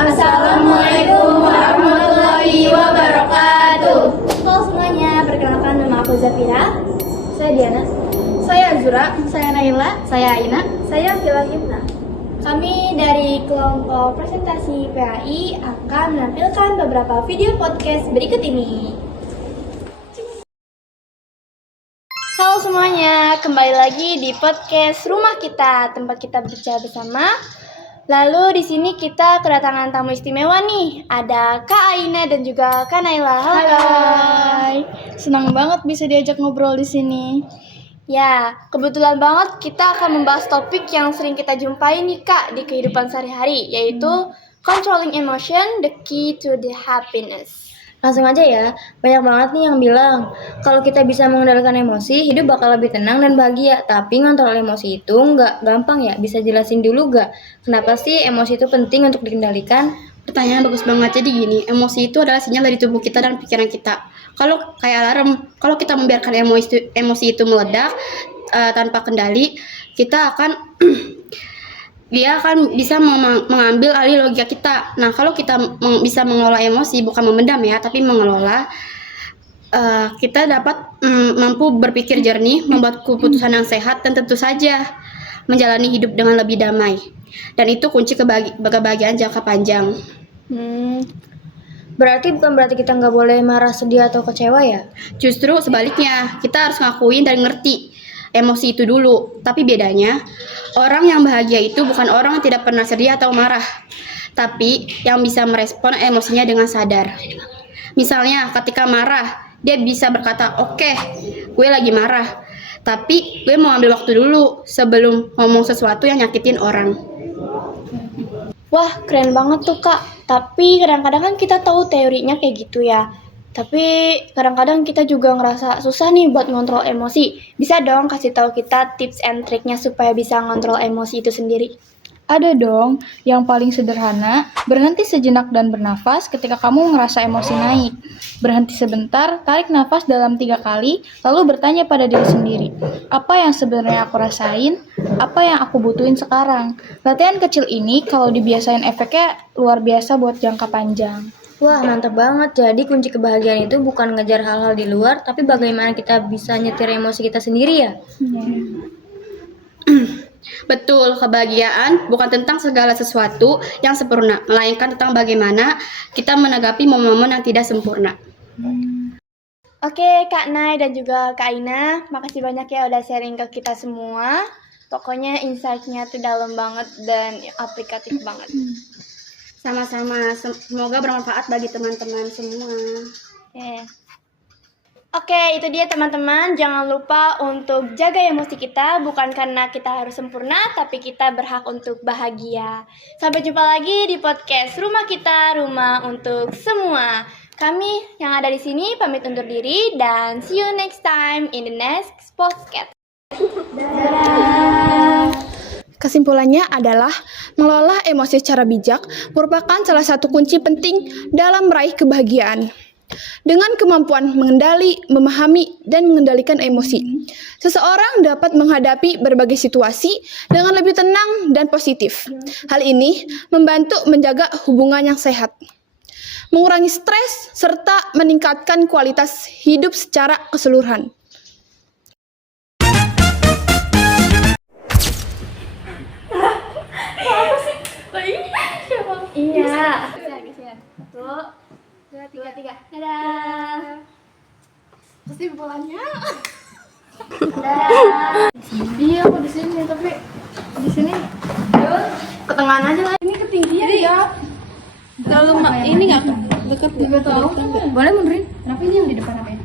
Assalamualaikum warahmatullahi wabarakatuh. Halo semuanya, perkenalkan nama aku Zafira. Saya Diana. Saya Azura, saya Naila, saya Aina, Saya Vila Hipna. Kami dari kelompok presentasi PAI akan menampilkan beberapa video podcast berikut ini. Halo semuanya, kembali lagi di podcast Rumah Kita, tempat kita bicara bersama. Lalu di sini kita kedatangan tamu istimewa nih. Ada Kak Aina dan juga Kak Naila. Halo. Hai. Senang banget bisa diajak ngobrol di sini. Ya, kebetulan banget kita akan membahas topik yang sering kita jumpai nih Kak di kehidupan sehari-hari, yaitu controlling emotion, the key to the happiness. Langsung aja ya, banyak banget nih yang bilang kalau kita bisa mengendalikan emosi, hidup bakal lebih tenang dan bahagia. Tapi ngontrol emosi itu nggak gampang ya, bisa jelasin dulu nggak? Kenapa sih emosi itu penting untuk dikendalikan? Pertanyaan bagus banget. Jadi gini, emosi itu adalah sinyal dari tubuh kita dan pikiran kita. Kalau kayak alarm, kalau kita membiarkan emosi itu meledak tanpa kendali, kita akan dia akan bisa mengambil alih logika kita. Nah, kalau kita bisa mengelola emosi, bukan memendam ya, tapi mengelola, kita dapat mampu berpikir jernih, membuat keputusan yang sehat, dan tentu saja menjalani hidup dengan lebih damai. Dan itu kunci kebahagiaan jangka panjang. Berarti bukan berarti kita nggak boleh marah, sedih, atau kecewa ya? Justru sebaliknya, kita harus ngakuin dan ngerti emosi itu dulu. Tapi bedanya, orang yang bahagia itu bukan orang yang tidak pernah sedih atau marah, tapi yang bisa merespon emosinya dengan sadar. Misalnya ketika marah, dia bisa berkata, oke, gue lagi marah, tapi gue mau ambil waktu dulu sebelum ngomong sesuatu yang nyakitin orang. Wah, keren banget tuh Kak. Tapi kadang-kadang kan kita tahu teorinya kayak gitu ya. Tapi kadang-kadang kita juga ngerasa susah nih buat ngontrol emosi. Bisa dong kasih tahu kita tips and triknya supaya bisa ngontrol emosi itu sendiri? Ada dong, yang paling sederhana, berhenti sejenak dan bernafas ketika kamu ngerasa emosi naik. Berhenti sebentar, tarik nafas dalam 3 kali, lalu bertanya pada diri sendiri, apa yang sebenarnya aku rasain, apa yang aku butuhin sekarang. Latihan kecil ini kalau dibiasain efeknya luar biasa buat jangka panjang. Wah, mantap banget. Jadi kunci kebahagiaan itu bukan ngejar hal-hal di luar, tapi bagaimana kita bisa nyetir emosi kita sendiri ya? Betul, kebahagiaan bukan tentang segala sesuatu yang sempurna, melainkan tentang bagaimana kita menanggapi momen-momen yang tidak sempurna. Oke, Kak Nay dan juga Kak Aina, makasih banyak ya udah sharing ke kita semua. Pokoknya insight-nya tuh dalam banget dan aplikatif banget. Sama-sama, semoga bermanfaat bagi teman-teman semua. Oke, itu dia teman-teman. Jangan lupa untuk jaga emosi kita, bukan karena kita harus sempurna, tapi kita berhak untuk bahagia. Sampai jumpa lagi di podcast Rumah Kita, rumah untuk semua. Kami yang ada di sini pamit undur diri dan see you next time in the next podcast. Kesimpulannya adalah mengelola emosi secara bijak merupakan salah satu kunci penting dalam meraih kebahagiaan. Dengan kemampuan mengendali, memahami, dan mengendalikan emosi, seseorang dapat menghadapi berbagai situasi dengan lebih tenang dan positif. Hal ini membantu menjaga hubungan yang sehat, mengurangi stres, serta meningkatkan kualitas hidup secara keseluruhan. Iya. Satu, dua, tiga. Dadah. Kesimpulannya, Dadah. iya aku di sini, tapi di sini Ketengahan aja lah. ini ketinggian ya. Terlalu ini nggak deket. Boleh mundurin? Kenapa ini yang di depan apa ya?